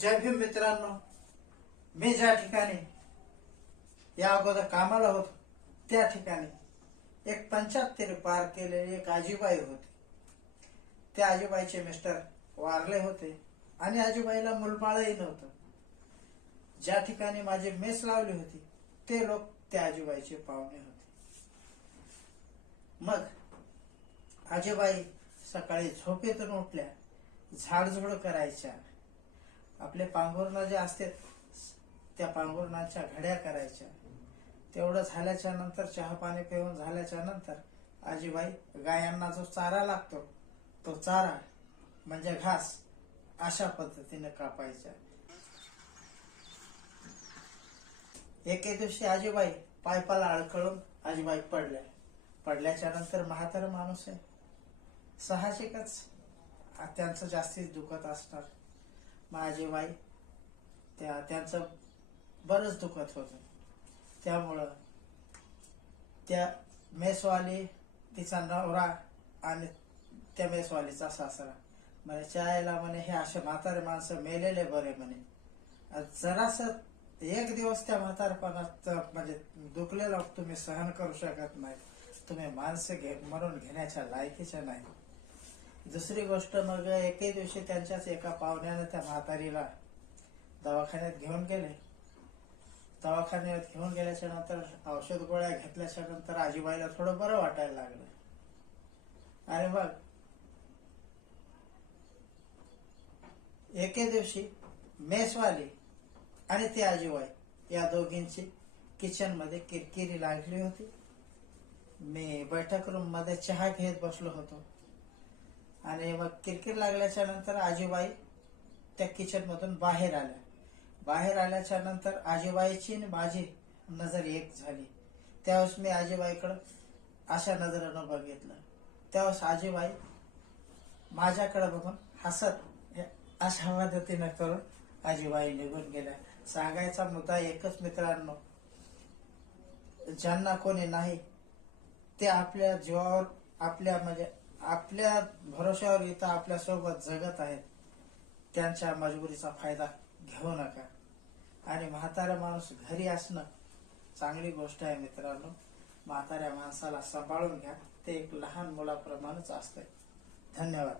जय भीम मित्रांनो, मी ज्या ठिकाणी या अगोदर कामाला होतो त्या ठिकाणी एक 75 पार केलेली एक आजीबाई होती. त्या आजीबाईचे मिस्टर वारले होते आणि आजीबाईला मुलबाळही नव्हतं. ज्या ठिकाणी माझी मेस लावली होती ते लोक त्या आजीबाईचे पाहुणे होते. मग आजीबाई सकाळी झोपेतून उठल्या, झाडझुड करायच्या, आपले पांघरुण जे असते त्या पांघरुणाच्या घड्या करायच्या. तेवढं झाल्याच्या नंतर चहा पाणी पिऊन झाल्याच्या नंतर आजीबाई गायांना जो चारा लागतो तो चारा म्हणजे घास अशा पद्धतीने कापायच्या. एके दिवशी आजीबाई पायपाला अडखळून आजीबाई पडल्याच्या नंतर म्हातारा माणूस आहे, साहजिकच त्यांचं जास्तीच दुखत असणार. मग आजीबाई त्यांचं बरंच दुखत होतं. त्यामुळं त्या मेसवाली, तिचा नवरा आणि त्या मेसवालीचा सासरा म्हणे चायला म्हणे हे असे म्हातारे माणसं मेलेले बरे म्हणे. जरास एक दिवस त्या म्हातारपणात म्हणजे दुखलेला तुम्ही सहन करू शकत नाही, तुम्ही माणसं मरून घेण्याच्या लायकीच्या नाही. दुसरी गोष्ट, मग एके दिवशी त्यांच्याच एका पाहुण्याने त्या म्हातारीला दवाखान्यात घेऊन गेले. दवाखान्यात घेऊन गेल्याच्या नंतर औषध गोळ्या घेतल्याच्या नंतर आजीबाईला थोडं बरं वाटायला लागलं. आणि मग एके दिवशी मेसवाली आणि ती आजीबाई या दोघींची किचन मध्ये किरकिरी लागली होती. मी बैठक रूम मध्ये चहा घेत बसलो होतो आणि मग किरकिर लागल्याच्या नंतर आजीबाई त्या किचन मधून बाहेर आल्या. बाहेर आल्याच्या नंतर आजीबाईची आणि माझी नजर एक झाली. त्यावेळेस मी आजीबाईकडं अशा नजरेनं बघितलं. त्यावेळेस आजीबाई माझ्याकडे बघून हसत अशा पद्धतीनं करून आजीबाई निघून गेल्या. सांगायचा मुद्दा एकच मित्रांनो, ज्यांना कोणी नाही ते आपल्या जीवावर आपल्या भरोश्यावर इथं आपल्या सोबत जगत आहेत, त्यांच्या मजबुरीचा फायदा घेऊ नका. आणि म्हातारा माणूस घरी असणं चांगली गोष्ट आहे मित्रांनो. म्हाताऱ्या माणसाला सांभाळून घ्या, ते एक लहान मुलाप्रमाणेच असतंय. धन्यवाद.